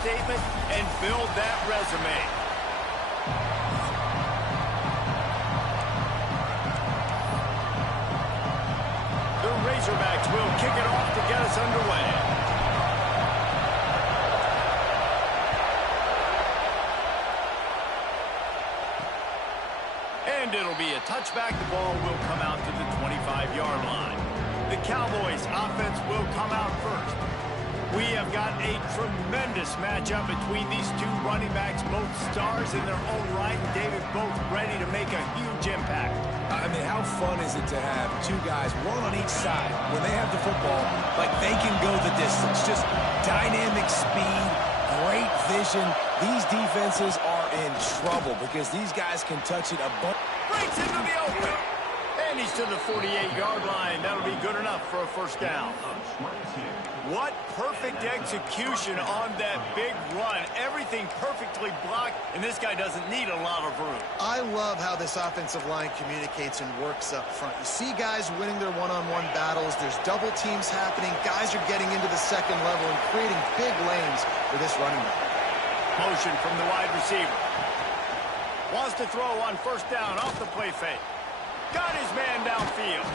statement and build that resume. The Razorbacks will kick it off to get us underway. And it'll be a touchback. The ball will come out to the 25-yard line. The Cowboys offense will come out first. We have got a tremendous matchup between these two running backs, both stars in their own right, and David, both ready to make a huge impact. I mean, how fun is it to have two guys, one on each side, when they have the football, like they can go the distance. Just dynamic speed, great vision. These defenses are in trouble because these guys can touch it a bunch. Breaks into the open. And he's to the 48-yard line. That'll be good enough for a first down. What perfect execution on that big run. Everything perfectly blocked, and this guy doesn't need a lot of room. I love how this offensive line communicates and works up front. You see guys winning their one-on-one battles. There's double teams happening. Guys are getting into the second level and creating big lanes for this running back. Motion from the wide receiver. Wants to throw on first down off the play fake. Got his man downfield.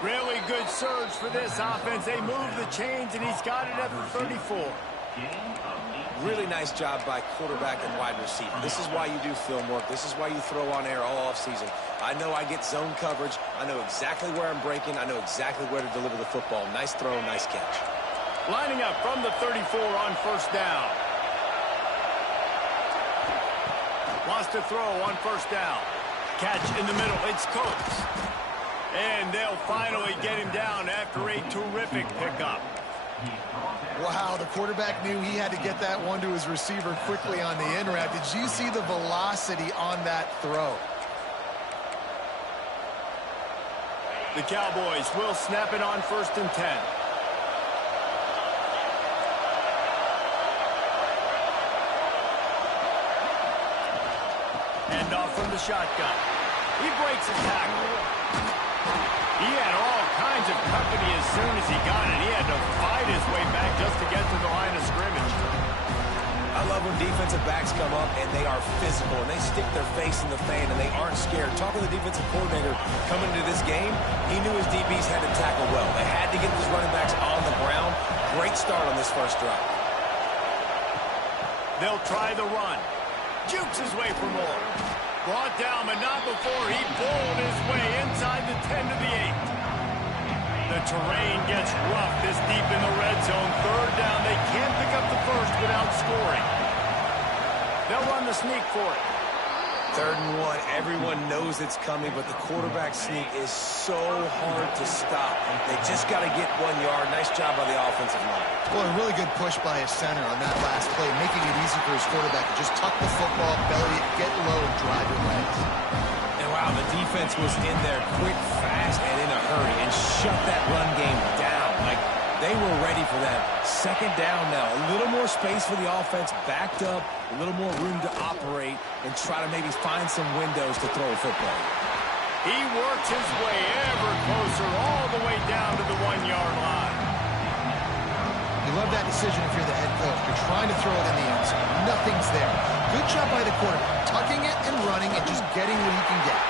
Really good surge for this offense. They move the chains, and he's got it at the 34. Really nice job by quarterback and wide receiver. This is why you do film work. This is why you throw on air all offseason. I know I get zone coverage. I know exactly where I'm breaking. I know exactly where to deliver the football. Nice throw, nice catch. Lining up from the 34 on first down. Wants to throw on first down. Catch in the middle. It's Coates. And they'll finally get him down after a terrific pickup. Wow, the quarterback knew he had to get that one to his receiver quickly on the in route. Did you see the velocity on that throw? The Cowboys will snap it on first and 10. Hand off from the shotgun. He breaks a tackle. He had all kinds of company as soon as he got it. He had to fight his way back just to get to the line of scrimmage. I love when defensive backs come up and they are physical and they stick their face in the fan and they aren't scared. Talking to the defensive coordinator coming into this game, he knew his DBs had to tackle well. They had to get these running backs on the ground. Great start on this first drive. They'll try the run. Jukes his way for more. Brought down, but not before he bowled his way inside the 10 to the 8. The terrain gets rough this deep in the red zone. Third down, they can't pick up the first without scoring. They'll run the sneak for it. 3rd and 1. Everyone knows it's coming, but the quarterback sneak is so hard to stop. They just got to get 1 yard. Nice job by the offensive line. Well, a really good push by his center on that last play, making it easy for his quarterback to just tuck the football, belly it, get low, and drive your legs. And wow, the defense was in there quick, fast, and in a hurry, and shut that run game down. Like, they were ready for that. 2nd down now. A little more space for the offense, backed up, a little more room to operate, and try to maybe find some windows to throw a football. He works his way ever closer, all the way down to the 1 yard line. You love that decision if you're the head coach. You're trying to throw it in the end zone. Nothing's there. Good job by the quarterback, tucking it and running and just getting what he can get.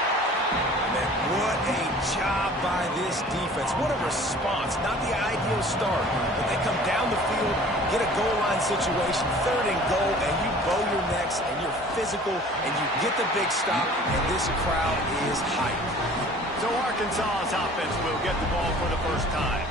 Man, what a job by this defense. What a response. Not the ideal start, but they come down the field, get a goal line situation, 3rd and goal, and you bow your necks, and you're physical, and you get the big stop, and this crowd is hyped. So Arkansas's offense will get the ball for the first time.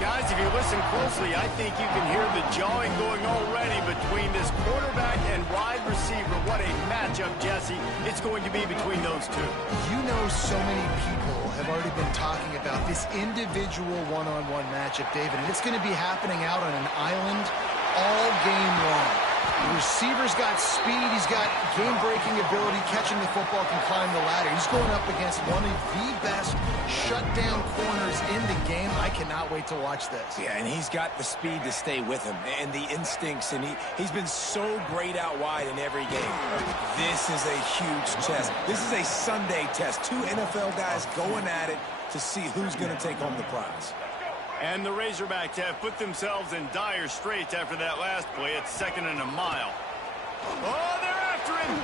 Guys, if you listen closely, I think you can hear the jawing going already between this quarterback and wide receiver. What a matchup, Jesse, it's going to be between those two. You know, so many people have already been talking about this individual one-on-one matchup, David, and it's going to be happening out on an island all game long. The receiver's got speed, he's got game-breaking ability, catching the football, can climb the ladder. He's going up against one of the best shutdown corners in the game. I cannot wait to watch this. Yeah, and he's got the speed to stay with him and the instincts, and he's been so great out wide in every game. This is a huge test. This is a Sunday test. 2 NFL guys going at it to see who's going to take home the prize. And the Razorbacks have put themselves in dire straits after that last play at 2nd and a mile. Oh, they're after him.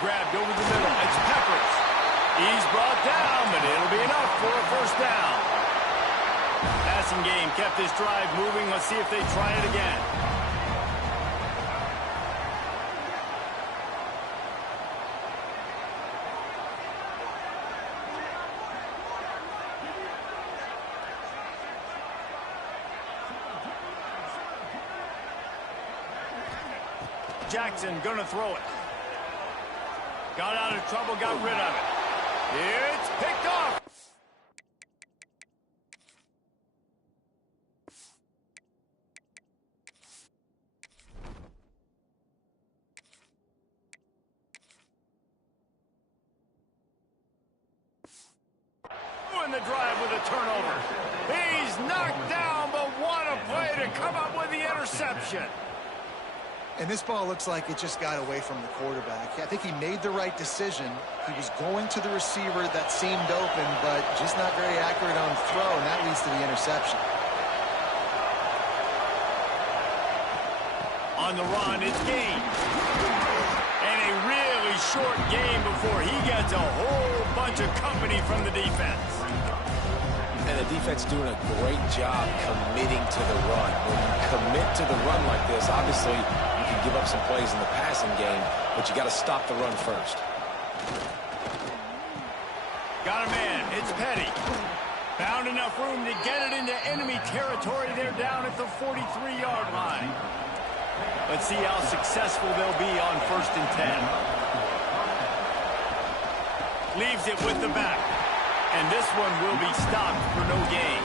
Grabbed over the middle. It's Peppers. He's brought down, but it'll be enough for a first down. Passing game kept this drive moving. Let's see if they try it again. Jackson gonna throw it. Got out of trouble, got rid of it. It's picked off. In the drive with a turnover. He's knocked down, but what a play to come up with the interception. And this ball looks like it just got away from the quarterback. I think he made the right decision. He was going to the receiver that seemed open, but just not very accurate on throw, and that leads to the interception. On the run, it's gained. And a really short game before he gets a whole bunch of company from the defense. And the defense doing a great job committing to the run. When you commit to the run like this, obviously you can give up some plays in the passing game, but you got to stop the run first. Got a man. It's Petty. Found enough room to get it into enemy territory. They're down at the 43-yard line. Let's see how successful they'll be on 1st and 10. Leaves it with the back. And this one will be stopped for no gain.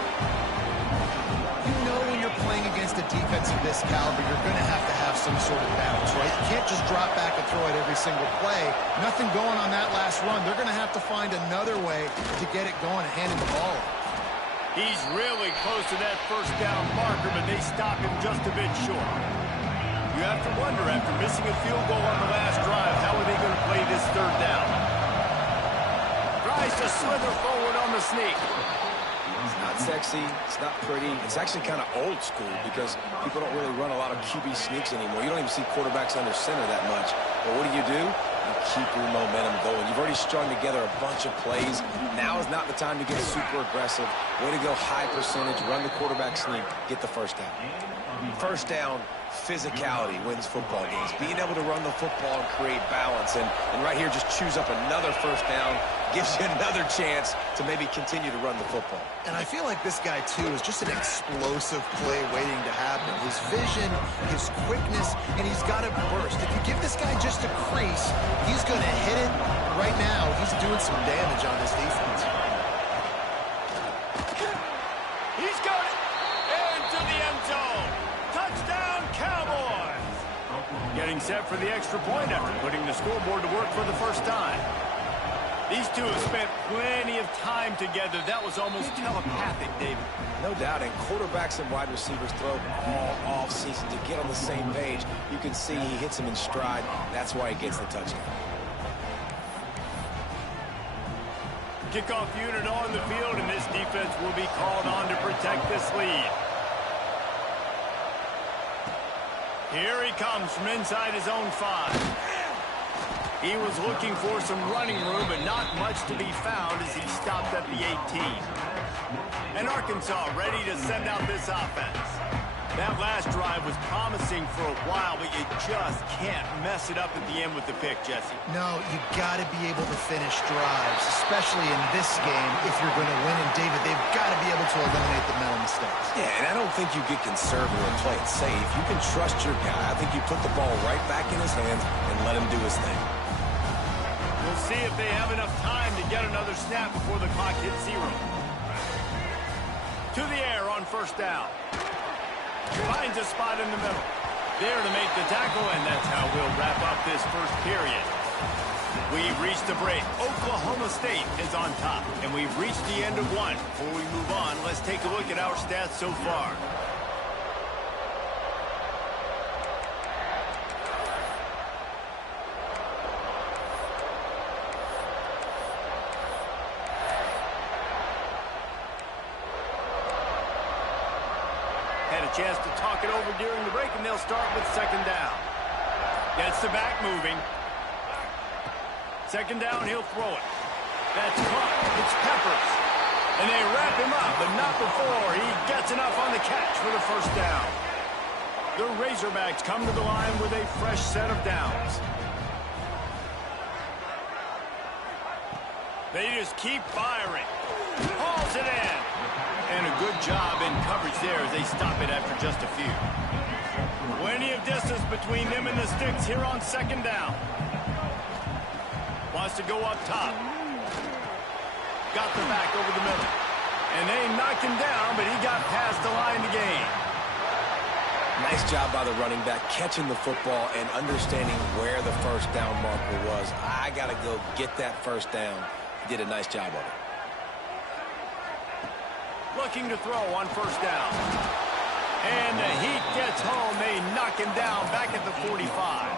You know when you're playing against a defense of this caliber, you're going to have some sort of balance, right? You can't just drop back and throw it every single play. Nothing going on that last run. They're going to have to find another way to get it going and handing the ball off. He's really close to that first down marker, but they stop him just a bit short. You have to wonder, after missing a field goal on the last drive, how are they going to play this 3rd down? Tries to slither forward on the sneak. It's not sexy. It's not pretty. It's actually kind of old school because people don't really run a lot of QB sneaks anymore. You don't even see quarterbacks under center that much. But what do? You keep your momentum going. You've already strung together a bunch of plays. Now is not the time to get super aggressive. Way to go high percentage. Run the quarterback sneak. Get the first down. First down, physicality wins football games. Being able to run the football and create balance. And right here, just choose up another first down. Gives you another chance to maybe continue to run the football. And I feel like this guy, too, is just an explosive play waiting to happen. His vision, his quickness, and he's got to burst. If you give this guy just a crease, he's going to hit it. Right now, he's doing some damage on this defense. He's got it into the end zone. Touchdown, Cowboys. Getting set for the extra point after putting the scoreboard to work for the first time. These two have spent plenty of time together. That was almost telepathic, David. No doubt, and quarterbacks and wide receivers throw all off-season to get on the same page. You can see he hits him in stride. That's why he gets the touchdown. Kickoff unit on the field, and this defense will be called on to protect this lead. Here he comes from inside his own 5. He was looking for some running room, but not much to be found as he stopped at the 18. And Arkansas ready to send out this offense. That last drive was promising for a while, but you just can't mess it up at the end with the pick, Jesse. No, you got to be able to finish drives, especially in this game if you're going to win. And, David, they've got to be able to eliminate the mental mistakes. Yeah, and I don't think you get conservative and play it safe. You can trust your guy. I think you put the ball right back in his hands and let him do his thing. We'll see if they have enough time to get another snap before the clock hits 0. To the air on first down. Finds a spot in the middle. There to make the tackle, and that's how we'll wrap up this first period. We've reached the break. Oklahoma State is on top, and we've reached the end of one. Before we move on, let's take a look at our stats so far. chance to talk it over during the break, and they'll start with second down. Gets the back moving. Second down, he'll throw it. That's caught. It's Peppers. And they wrap him up, but not before he gets enough on the catch for the first down. The Razorbacks come to the line with a fresh set of downs. They just keep firing. Hauls it in. And a good job in coverage there as they stop it after just a few. Plenty of distance between them and the sticks here on second down. Wants to go up top. Got the back over the middle. And they knocked him down, but he got past the line to gain. Nice job by the running back, catching the football and understanding where the first down marker was. I got to go get that first down. He did a nice job of it. Looking to throw on first down. And the heat gets home. They knock him down back at the 45.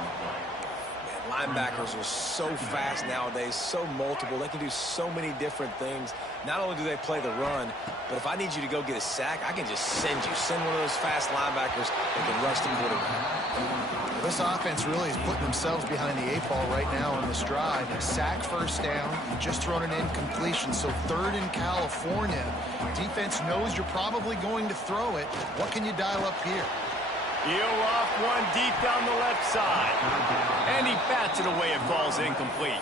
Linebackers are so fast nowadays, so multiple. They can do so many different things. Not only do they play the run, but if I need you to go get a sack, I can just send you. Send one of those fast linebackers that can rush the quarterback. This offense really is putting themselves behind the 8 ball right now on this drive. Sack first down, just thrown an incompletion, so third in California. Defense knows you're probably going to throw it. What can you dial up here? He'll off one deep down the left side. And he bats it away. It falls incomplete.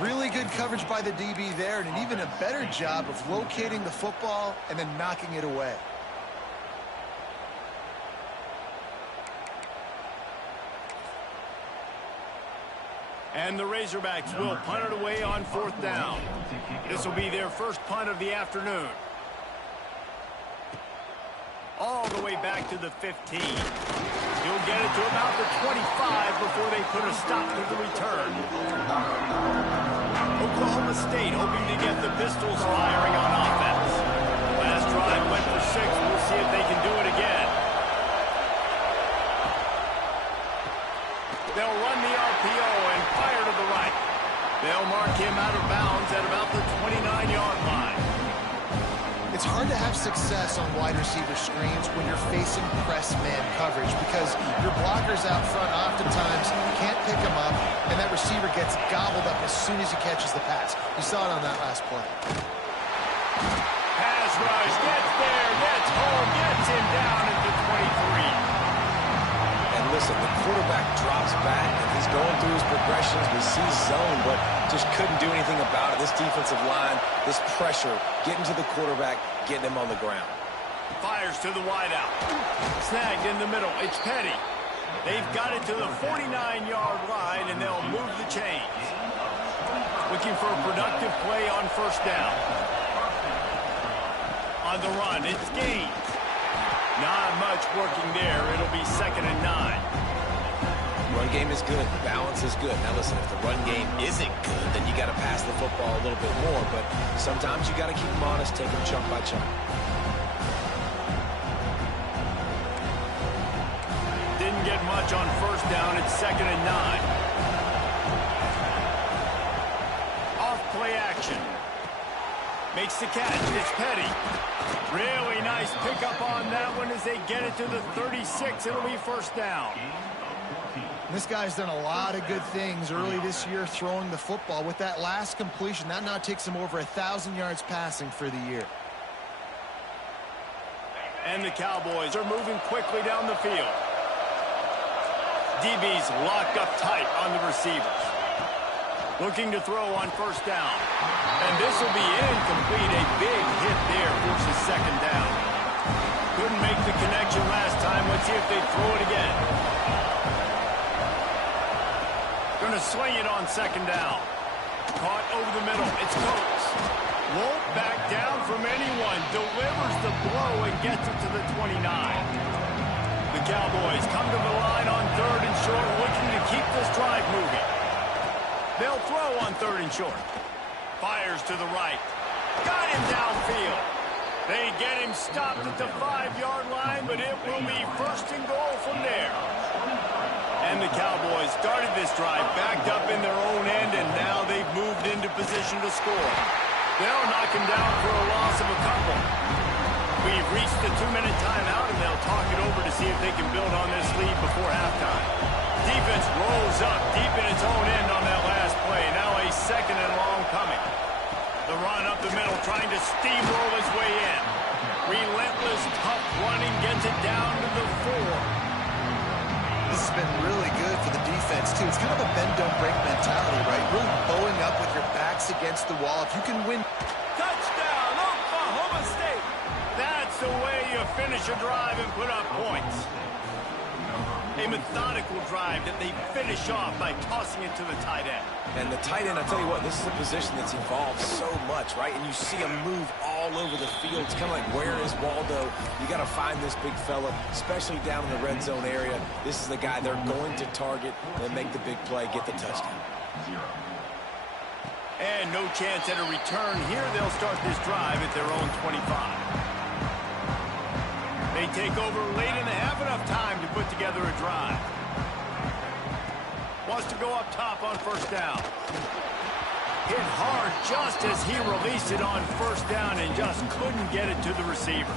Really good coverage by the DB there, and even a better job of locating the football and then knocking it away. And the Razorbacks will punt it away on fourth down. This will be their first punt of the afternoon. All the way back to the 15. He'll get it to about the 25 before they put a stop to the return. Oklahoma State hoping to get the Pistols firing on offense. Last drive went for 6. We'll see if they can do it again. They'll run the RPO and fire to the right. They'll mark him out of bounds at about the 29-yard line. It's hard to have success on wide receiver screens when you're facing press man coverage because your blockers out front oftentimes can't pick them up, and that receiver gets gobbled up as soon as he catches the pass. You saw it on that last play. Pass rush, gets there, gets home, gets him down at the 23. And listen, the quarterback drops back, and he's going through his progressions. We see zone, but just couldn't do anything about it. This defensive line, this pressure, getting to the quarterback, getting him on the ground. Fires to the wideout. Snagged in the middle. It's Petty. They've got it to the 49-yard line, and they'll move the chains. Looking for a productive play on first down. On the run, it's Gaines. Not much working there. It'll be 2nd and 9. Run game is good. Balance is good. Now listen, if the run game isn't good, then you got to pass the football a little bit more. But sometimes you got to keep them honest, take them chunk by chunk. Didn't get much on first down. It's 2nd and 9. Off play action. Makes the catch. It's Petty. Really nice pickup on that one as they get it to the 36. It'll be first down. This guy's done a lot of good things early this year throwing the football. With that last completion, that now takes him over 1,000 yards passing for the year. And the Cowboys are moving quickly down the field. DB's locked up tight on the receivers. Looking to throw on first down. And this will be incomplete. A big hit there forces second down. Couldn't make the connection last time. Let's see if they throw it again. Going to swing it on second down. Caught over the middle. It's Coates. Won't back down from anyone. Delivers the blow and gets it to the 29. The Cowboys come to the line on 3rd and short, looking to keep this drive moving. They'll throw on 3rd and short. Fires to the right. Got him downfield. They get him stopped at the 5-yard line, but it will be 1st and goal from there. And the Cowboys started this drive backed up in their own end, and now they've moved into position to score. They'll knock him down for a loss of a couple. We've reached the 2-minute timeout, and they'll talk it over to see if they can build on this lead before halftime. Defense rolls up deep in its own end on that last play. Now a 2nd and long coming. The run up the middle, trying to steamroll his way in. Relentless, tough running, gets it down to the 4. This has been really good for the defense, too. It's kind of a bend-don't-break mentality, right? Really bowing up with your backs against the wall. If you can win... Touchdown, Oklahoma State! That's the way you finish a drive and put up points. A methodical drive that they finish off by tossing it to the tight end. And the tight end, I tell you what, this is a position that's evolved so much, right? And you see him move all over the field. It's kind of like, where is Waldo? You got to find this big fella, especially down in the red zone area. This is the guy they're going to target and make the big play, get the touchdown. And no chance at a return here. They'll start this drive at their own 25. They take over late in the half, enough time to put together a drive. Wants to go up top on 1st down. Hit hard just as he released it on 1st down and just couldn't get it to the receiver.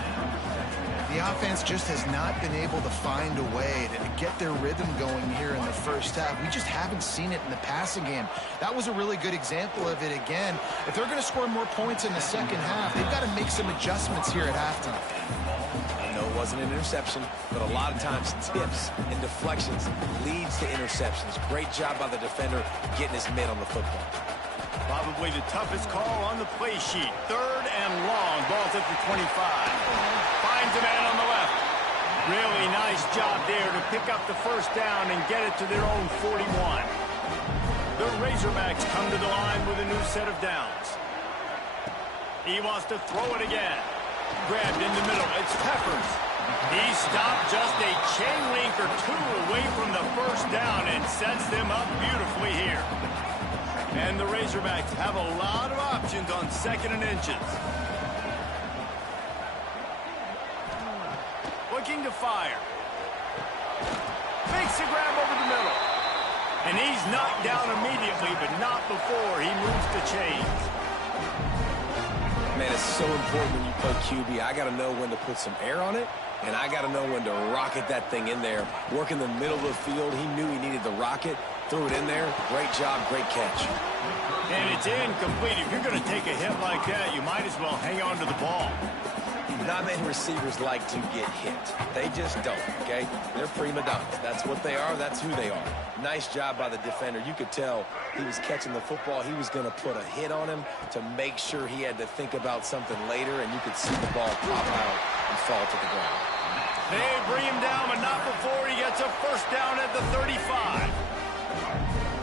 The offense just has not been able to find a way to get their rhythm going here in the 1st half. We just haven't seen it in the passing game. That was a really good example of it again. If they're going to score more points in the 2nd half, they've got to make some adjustments here at halftime. No, it wasn't an interception, but a lot of times tips and deflections leads to interceptions. Great job by the defender getting his mitt on the football. Probably the toughest call on the play sheet. 3rd and long. Ball's at the 25. Finds a man on the left. Really nice job there to pick up the 1st down and get it to their own 41. The Razorbacks come to the line with a new set of downs. He wants to throw it again. Grabbed in the middle. It's Peppers. He stopped just a chain link or 2 away from the 1st down and sets them up beautifully here. And the Razorbacks have a lot of options on 2nd and inches. Looking to fire. Makes the grab over the middle. And he's knocked down immediately, but not before he moves the chains. Man, it's so important when you play QB. I got to know when to put some air on it, and I got to know when to rocket that thing in there. Work in the middle of the field. He knew he needed the rocket. Threw it in there. Great job, great catch. And it's incomplete. If you're going to take a hit like that, you might as well hang on to the ball. Not many receivers like to get hit. They just don't, okay? They're prima donnas. That's what they are. That's who they are. Nice job by the defender. You could tell he was catching the football. He was going to put a hit on him to make sure he had to think about something later, and you could see the ball pop out and fall to the ground. They bring him down, but not before he gets a 1st down at the 35.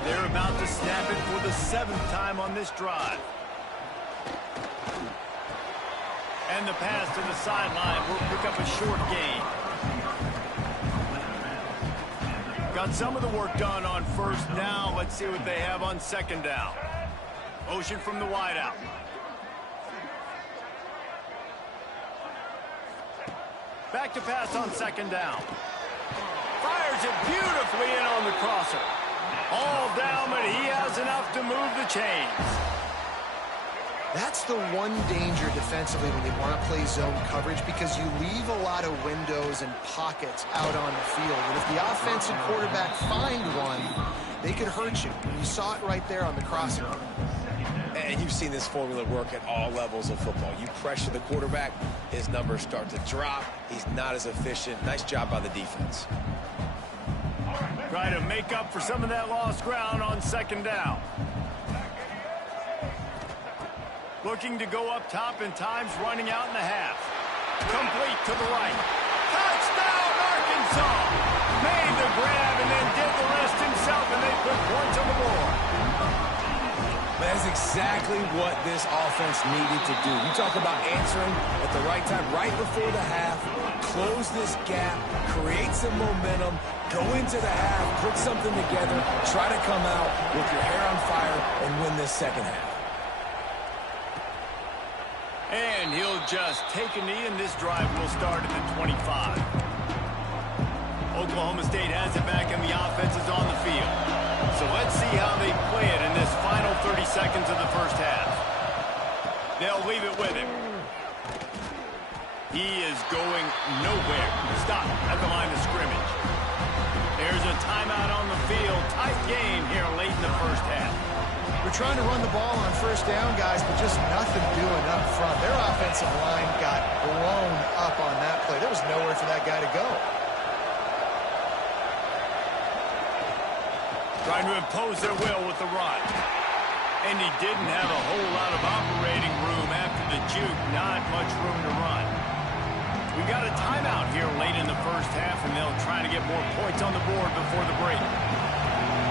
They're about to snap it for the 7th time on this drive. And the pass to the sideline will pick up a short gain. Got some of the work done on 1st down. Let's see what they have on 2nd down. Motion from the wideout. Back to pass on 2nd down. Fires it beautifully in on the crosser. All down, but he has enough to move the chains. That's the one danger defensively when they want to play zone coverage, because you leave a lot of windows and pockets out on the field. And if the offensive quarterback find one, they could hurt you. You saw it right there on the crossing. And you've seen this formula work at all levels of football. You pressure the quarterback, his numbers start to drop. He's not as efficient. Nice job by the defense. Try to make up for some of that lost ground on 2nd down. Looking to go up top, and time's running out in the half. Complete to the right. Touchdown, Arkansas! Made the grab and then did the rest himself, and they put points on the board. That's exactly what this offense needed to do. You talk about answering at the right time, right before the half, close this gap, create some momentum, go into the half, put something together, try to come out with your hair on fire and win this 2nd half. And he'll just take a knee, and this drive will start at the 25. Oklahoma State has it back, and the offense is on the field. So let's see how they play it in this final 30 seconds of the 1st half. They'll leave it with him. He is going nowhere. Stop at the line of scrimmage. There's a timeout on the field. Tight game here late in the first half. We're trying to run the ball on first down, guys, but just nothing doing up front. Their offensive line got blown up on that play. There was nowhere for that guy to go. Trying to impose their will with the run. And he didn't have a whole lot of operating room after the juke. Not much room to run. We got a timeout here late in the first half, and they'll try to get more points on the board before the break.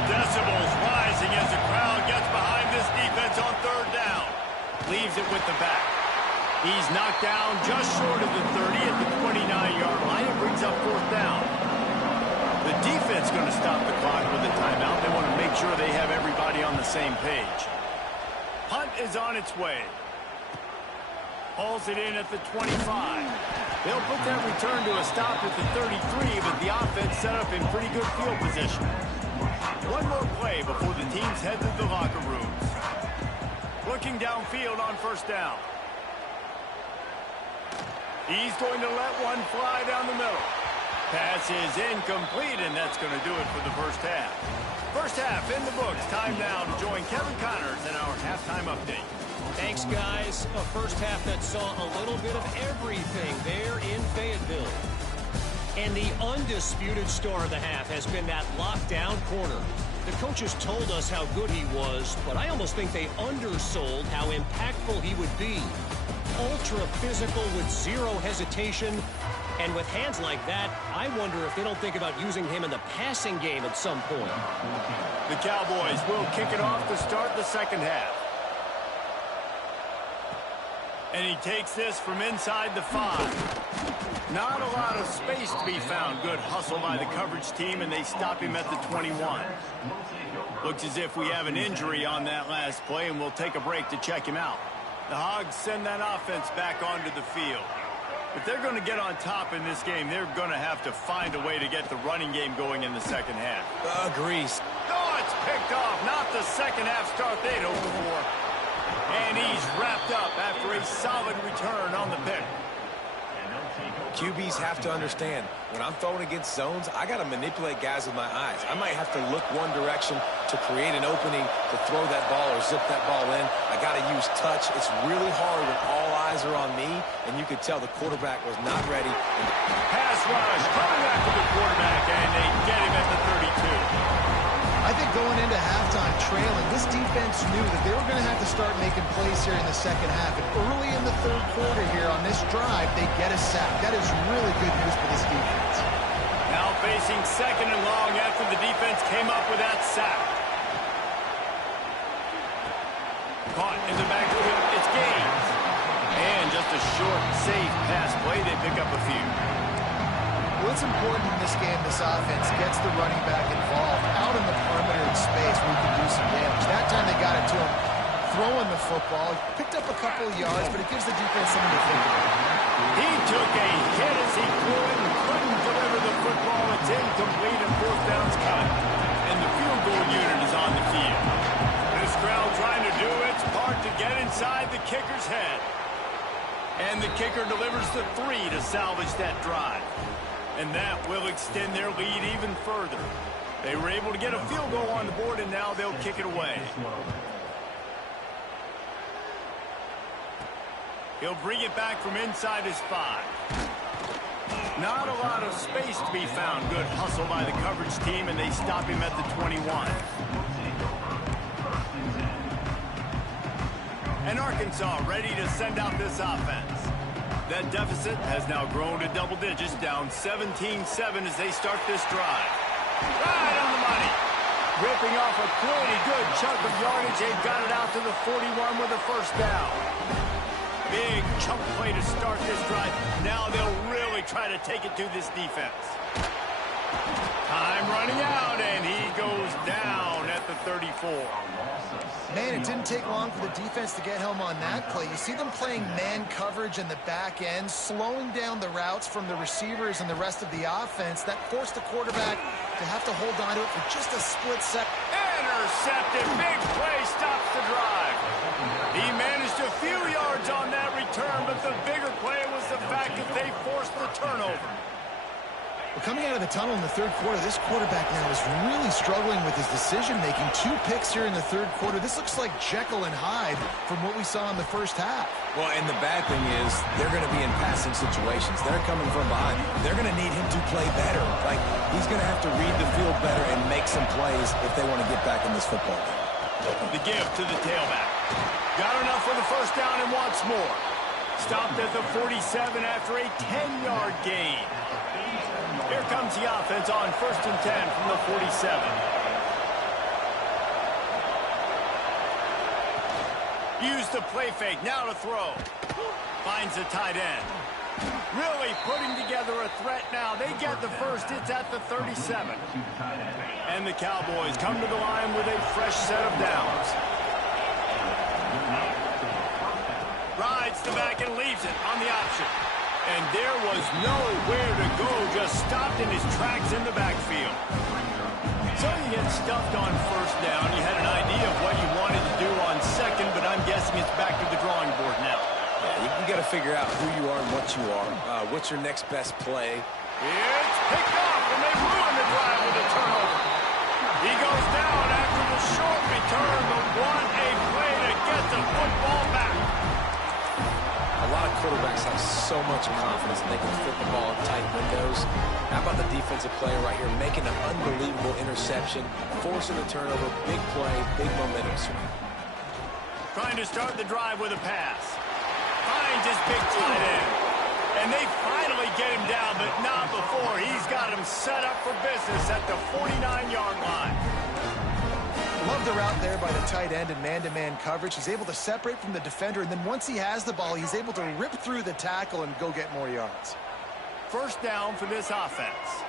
Decibels rising as the crowd gets behind this defense on third down. Leaves it with the back. He's knocked down just short of the 30 at the 29-yard line. It brings up fourth down. The defense going to stop the clock with a timeout. They want to make sure they have everybody on the same page. Punt is on its way. Hauls it in at the 25. They'll put that return to a stop at the 33, but the offense set up in pretty good field position. One more play before the teams head to the locker rooms. Looking downfield on first down. He's going to let one fly down the middle. Pass is incomplete, and that's going to do it for the first half. First half in the books. Time now to join Kevin Connors in our halftime update. Thanks, guys. A first half that saw a little bit of everything there in Fayetteville. And the undisputed star of the half has been that lockdown corner. The coaches told us how good he was, but I almost think they undersold how impactful he would be. Ultra physical with zero hesitation. And with hands like that, I wonder if they don't think about using him in the passing game at some point. The Cowboys will kick it off to start the second half. And he takes this from inside the 5. Not a lot of space to be found. Good hustle by the coverage team, and they stop him at the 21. Looks as if we have an injury on that last play, and we'll take a break to check him out. The Hogs send that offense back onto the field. If they're going to get on top in this game, they're going to have to find a way to get the running game going in the second half. Agrees. Oh, it's picked off. Not the second half start they'd hoped for. And he's wrapped up after a solid return on the pick. QBs have to understand, when I'm throwing against zones, I got to manipulate guys with my eyes. I might have to look one direction to create an opening to throw that ball or zip that ball in. I got to use touch. It's really hard when all eyes are on me, and you could tell the quarterback was not ready. Pass rush coming back to the quarterback, and they get him at the 32. I think going into halftime trailing, this defense knew that they were going to have to start making plays here in the second half. And early in the third quarter here on this drive, they get a sack. That is really good news for this defense. Now facing second and long after the defense came up with that sack. Caught in the backfield, it's Gaines. And just a short, safe pass play, they pick up a few. What's important in this game, this offense gets the running back involved out in the perimeter in space where he can do some damage. That time they got it to him throwing the football. Picked up a couple of yards, but it gives the defense something to think about. He took a hit as he threw it and couldn't deliver the football. It's incomplete and fourth down's cut. And the field goal unit is on the field. This crowd trying to do its part to get inside the kicker's head. And the kicker delivers the 3 to salvage that drive. And that will extend their lead even further. They were able to get a field goal on the board, and now they'll kick it away. He'll bring it back from inside his 5. Not a lot of space to be found. Good hustle by the coverage team, and they stop him at the 21. And Arkansas ready to send out this offense. That deficit has now grown to double digits, down 17-7 as they start this drive. Right on the money. Ripping off a pretty good chunk of yardage. They've got it out to the 41 with a first down. Big chunk play to start this drive. Now they'll really try to take it to this defense. Time running out, and he goes down at the 34. Man, it didn't take long for the defense to get home on that play. You see them playing man coverage in the back end, slowing down the routes from the receivers and the rest of the offense. That forced the quarterback to have to hold on to it for just a split second. Intercepted. Big play stops the drive. He managed a few yards on that return. return, but the bigger play was the fact that they forced the turnover. Well, coming out of the tunnel in the third quarter, this quarterback now is really struggling with his decision-making. 2 picks here in the third quarter. This looks like Jekyll and Hyde from what we saw in the first half. Well, and the bad thing is they're going to be in passing situations. They're coming from behind. They're going to need him to play better. Like, he's going to have to read the field better and make some plays if they want to get back in this football game. The give to the tailback. Got enough for the first down and wants more. Stopped at the 47 after a 10-yard gain. Here comes the offense on 1st and 10 from the 47. Use the play fake, now to throw. Finds the tight end. Really putting together a threat now. They get the first, it's at the 37. And the Cowboys come to the line with a fresh set of downs. Rides the back and leaves it on the option. And there was nowhere to go, just stopped in his tracks in the backfield. So you get stuffed on first down. You had an idea of what you wanted to do on second, but I'm guessing it's back to the drawing board now. Yeah, you got to figure out who you are and what you are. What's your next best play? It's picked off, and they ruin the drive with a turnover. He goes down after the short return, but what a play to get the football back. A lot of quarterbacks have so much confidence that they can fit the ball in tight windows. How about the defensive player right here making an unbelievable interception, forcing a turnover, big play, big momentum swing. Trying to start the drive with a pass. Finds his big tight end. And they finally get him down, but not before. He's got him set up for business at the 49-yard line. Love the route there by the tight end in man-to-man coverage. He's able to separate from the defender, and then once he has the ball, he's able to rip through the tackle and go get more yards. First down for this offense.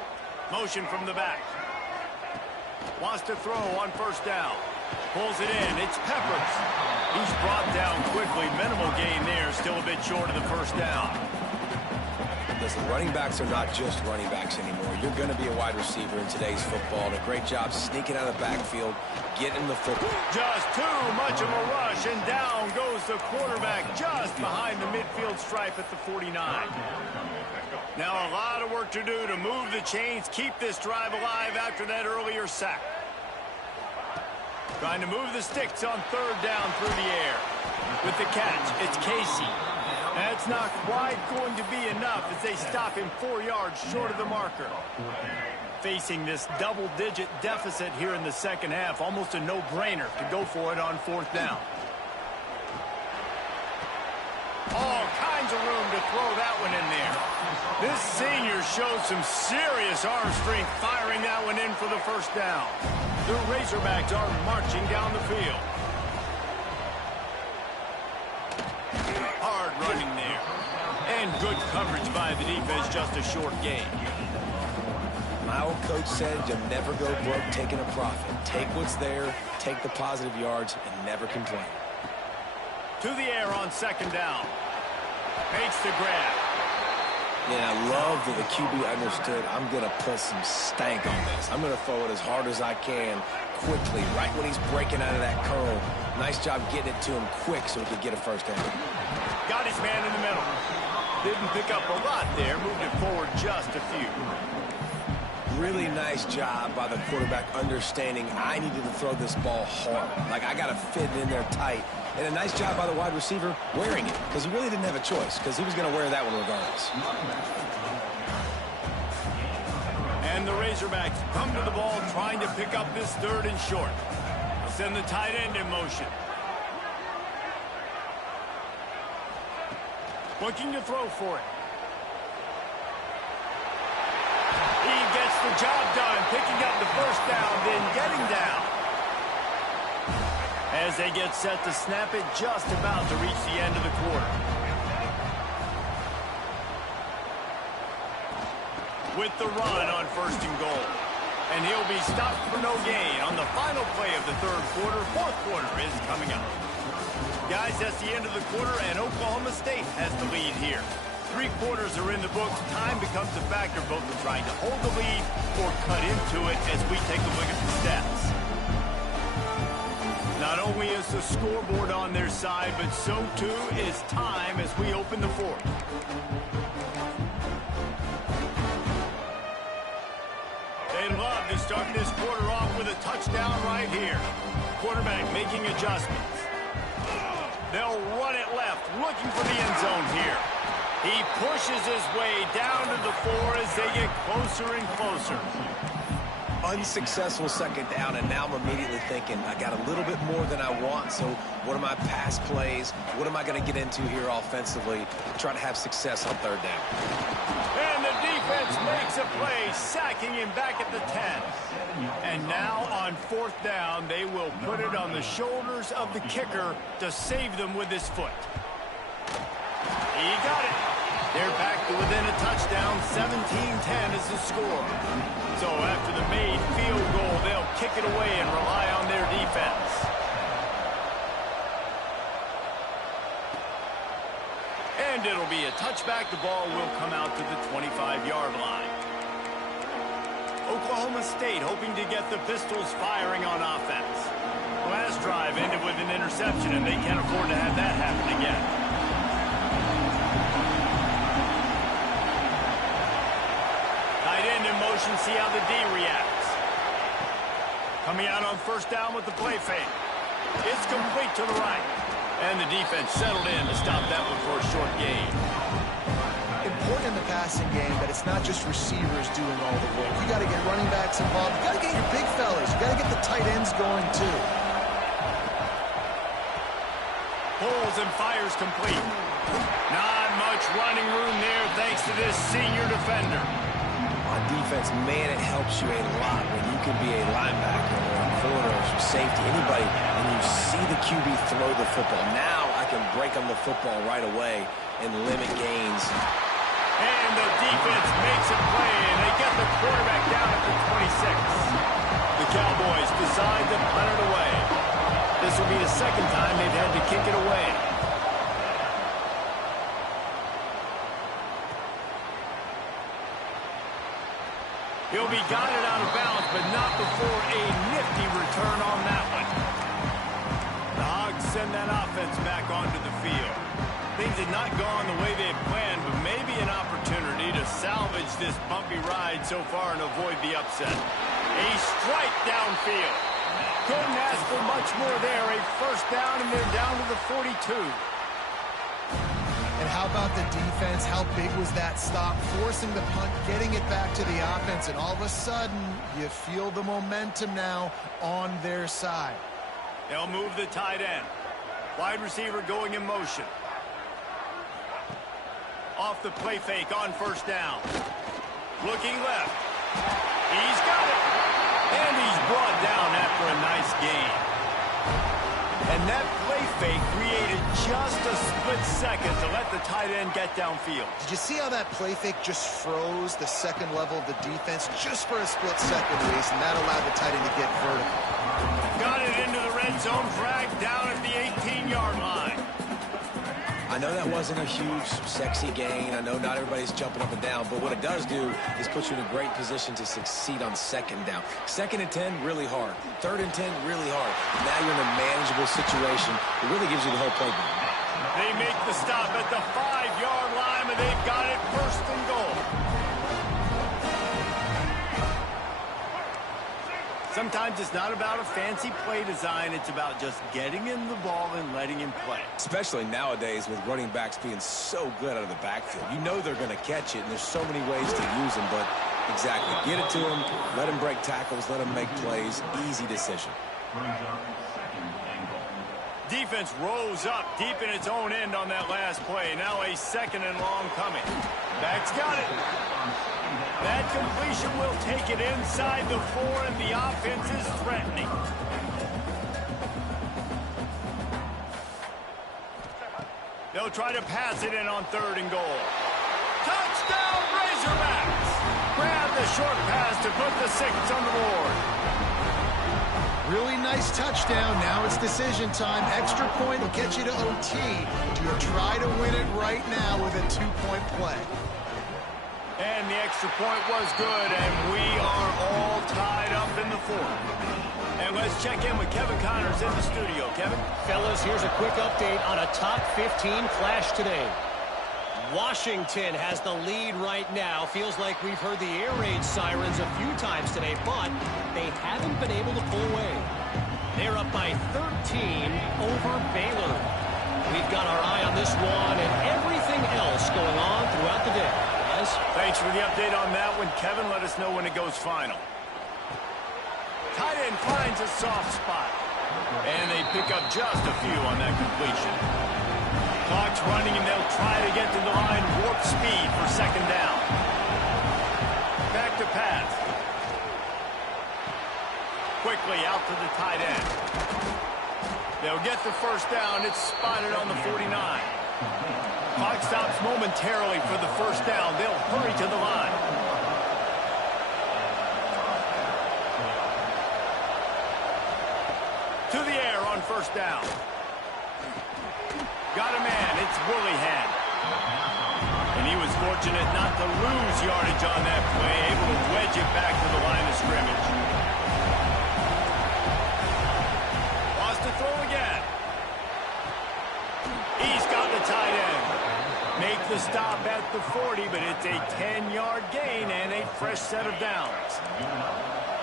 Motion from the back. Wants to throw on first down. Pulls it in. It's Peppers. He's brought down quickly. Minimal gain there. Still a bit short of the first down. Listen, running backs are not just running backs anymore. You're going to be a wide receiver in today's football. And a great job sneaking out of the backfield, getting the football. Just too much of a rush, and down goes the quarterback just behind the midfield stripe at the 49. Now a lot of work to do to move the chains, keep this drive alive after that earlier sack. Trying to move the sticks on third down through the air. With the catch, it's Casey. That's not quite going to be enough as they stop him 4 yards short of the marker. Facing this double-digit deficit here in the second half, almost a no-brainer to go for it on fourth down. All kinds of room to throw that one in there. This senior showed some serious arm strength firing that one in for the first down. The Razorbacks are marching down the field. Hard running there. And good coverage by the defense, just a short gain. My old coach said you'll never go broke taking a profit. Take what's there, take the positive yards, and never complain. To the air on second down. Makes the grab. Yeah, I love that the QB understood I'm going to put some stank on this. I'm going to throw it as hard as I can, quickly, right when he's breaking out of that curl. Nice job getting it to him quick so he could get a first down. Got his man in the middle. Didn't pick up a lot there, moved it forward just a few. Really nice job by the quarterback understanding I needed to throw this ball hard. Like, I got to fit it in there tight. And a nice job by the wide receiver wearing it, because he really didn't have a choice, because he was going to wear that one regardless. And the Razorbacks come to the ball trying to pick up this third and short. They'll send the tight end in motion. Looking to throw for it. He gets the job done, picking up the first down, then getting down. As they get set to snap it, just about to reach the end of the quarter. With the run on first and goal. And he'll be stopped for no gain on the final play of the third quarter. Fourth quarter is coming up. Guys, that's the end of the quarter, and Oklahoma State has the lead here. 3 quarters are in the books. Time becomes a factor, both in trying to hold the lead or cut into it as we take a look at the stats. Not only only is the scoreboard on their side, but so too is time as we open the fourth. They'd love to start this quarter off with a touchdown right here. Quarterback making adjustments. They'll run it left, looking for the end zone here. He pushes his way down to the 4 as they get closer and closer. Unsuccessful second down, and now I'm immediately thinking, I got a little bit more than I want, so what are my pass plays? What am I going to get into here offensively to try to have success on third down? And the defense makes a play, sacking him back at the 10. And now on fourth down, they will put it on the shoulders of the kicker to save them with his foot. He got it. They're back to within a touchdown. 17-10 is the score. So after the made field goal, they'll kick it away and rely on their defense. And it'll be a touchback. The ball will come out to the 25-yard line. Oklahoma State hoping to get the Pistols firing on offense. Last drive ended with an interception, and they can't afford to have that happen again. In motion, see how the D reacts. Coming out on first down with the play fake. It's complete to the right. And the defense settled in to stop that one for a short gain. Important in the passing game that it's not just receivers doing all the work. You got to get running backs involved. You got to get your big fellas. You got to get the tight ends going too. Pulls and fires complete. Not much running room there thanks to this senior defender. On defense, man, it helps you a lot when you can be a linebacker or a corner or safety, anybody, and you see the QB throw the football. Now I can break on the football right away and limit gains. And the defense makes a play, and they get the quarterback down at the 26. The Cowboys decide to punt it away. This will be the second time they've had to kick it away. He'll be guided out of bounds, but not before a nifty return on that one. The Hogs send that offense back onto the field. Things had not gone the way they had planned, but maybe an opportunity to salvage this bumpy ride so far and avoid the upset. A strike downfield. Couldn't ask for much more there. A first down, and they're down to the 42. And how about the defense? How big was that stop? Forcing the punt, getting it back to the offense, and all of a sudden, you feel the momentum now on their side. They'll move the tight end. Wide receiver going in motion. Off the play fake on first down. Looking left. He's got it. And he's brought down after a nice gain. And that play fake created just a split second to let the tight end get downfield. Did you see how that play fake just froze the second level of the defense just for a split second, Reese, and that allowed the tight end to get vertical? Got it into the red zone, dragged down at the 18-yard line. I know that wasn't a huge, sexy gain. I know not everybody's jumping up and down, but what it does do is put you in a great position to succeed on second down. Second and 10, really hard. Third and 10, really hard. Now you're in a manageable situation. It really gives you the whole playbook. They make the stop at the 5-yard line, and they've got it first and goal. Sometimes it's not about a fancy play design. It's about just getting him the ball and letting him play. Especially nowadays with running backs being so good out of the backfield. You know they're going to catch it, and there's so many ways to use them, but exactly. Get it to him, let him break tackles, let him make plays. Easy decision. Defense rose up deep in its own end on that last play. Now a second and long coming. Back's got it. That completion will take it inside the 4, and the offense is threatening. They'll try to pass it in on third and goal. Touchdown, Razorbacks! Grab the short pass to put the 6 on the board. Really nice touchdown. Now it's decision time. Extra point will get you to OT. Do you try to win it right now with a 2-point play? And the extra point was good, and we are all tied up in the 4th. And Let's check in with Kevin Connors in the studio. Kevin? Fellas, here's a quick update on a top 15 clash today. Washington has the lead right now. Feels like we've heard the air raid sirens a few times today, but they haven't been able to pull away. They're up by 13 over Baylor. We've got our eye on this one and everything else going on throughout the day. Guys? Thanks for the update on that one, Kevin. Let us know when it goes final. Tight end finds a soft spot. And they pick up just a few on that completion. Clock's running, and they'll try to get to the line warp speed for second down. Back to pass. Quickly out to the tight end. They'll get the first down. It's spotted on the 49. Clock stops momentarily for the first down. They'll hurry to the line. To the air on first down. Got a man. It's Woollyhead. And he was fortunate not to lose yardage on that play, able to wedge it back to the line of scrimmage. Wants to throw again. He's got the tight end. Make the stop at the 40, but it's a 10-yard gain and a fresh set of downs.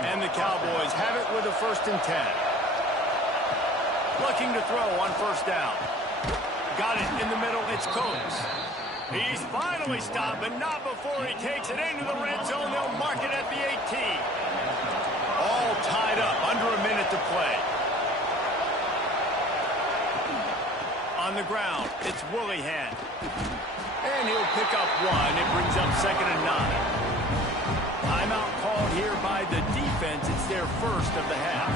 And the Cowboys have it with a 1st and 10. Looking to throw on first down. Got it in the middle. It's Coates. He's finally stopped, but not before he takes it into the red zone. They'll mark it at the 18. All tied up, under a minute to play. On the ground, it's Woollyhead. And he'll pick up one. It brings up 2nd and 9. Timeout called here by the defense. It's their first of the half.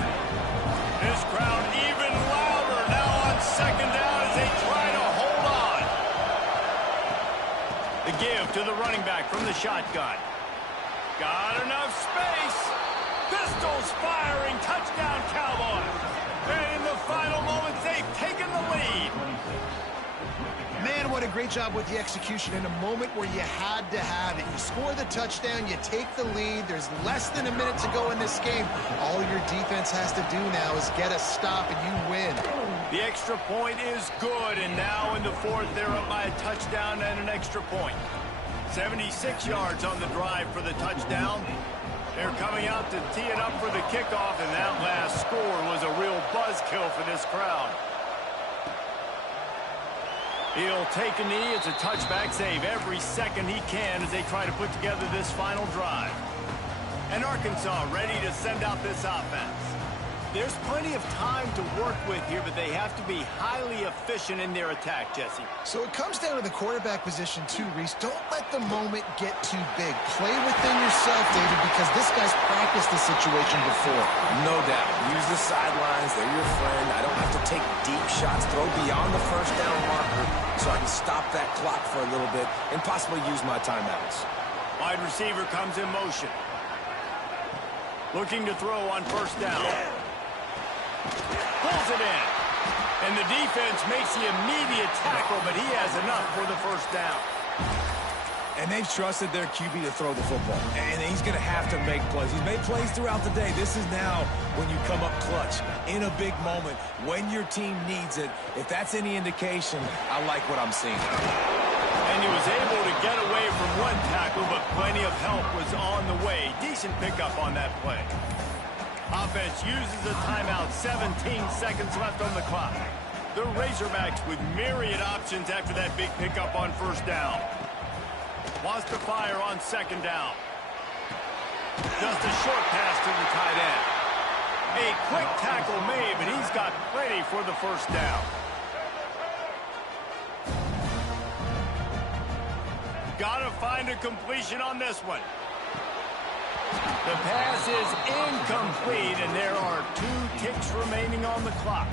This crowd even louder now on second down as they try to hold on. The give to the running back from the shotgun. Got enough space. Pistols firing. Touchdown, Cowboys. And in the final moments, they've taken the lead. Man, what a great job with the execution in a moment where you had to have it. You score the touchdown, you take the lead. There's less than a minute to go in this game. All your defense has to do now is get a stop and you win. The extra point is good, and now in the 4th, they're up by a touchdown and an extra point. 76 yards on the drive for the touchdown. They're coming out to tee it up for the kickoff, and that last score was a real buzzkill for this crowd. He'll take a knee. It's a touchback save every second he can as they try to put together this final drive. And Arkansas ready to send out this offense. There's plenty of time to work with here, but they have to be highly efficient in their attack, Jesse. So it comes down to the quarterback position too, Reese. Don't let the moment get too big. Play within yourself, David, because this guy's practiced this situation before. No doubt. Use the sidelines. They're your friend. I don't have to take deep shots. Throw beyond the first down marker so I can stop that clock for a little bit and possibly use my timeouts. Wide receiver comes in motion. Looking to throw on first down. Pulls it in. And the defense makes the immediate tackle, but he has enough for the first down. And they've trusted their QB to throw the football. And he's going to have to make plays. He's made plays throughout the day. This is now when you come up clutch in a big moment when your team needs it. If that's any indication, I like what I'm seeing. And he was able to get away from one tackle, but plenty of help was on the way. Decent pickup on that play. Offense uses a timeout. 17 seconds left on the clock. The Razorbacks with myriad options after that big pickup on first down. Wants to fire on second down. Just a short pass to the tight end. A quick tackle made, but he's got plenty for the first down. Gotta find a completion on this one. The pass is incomplete, and there are 2 ticks remaining on the clock.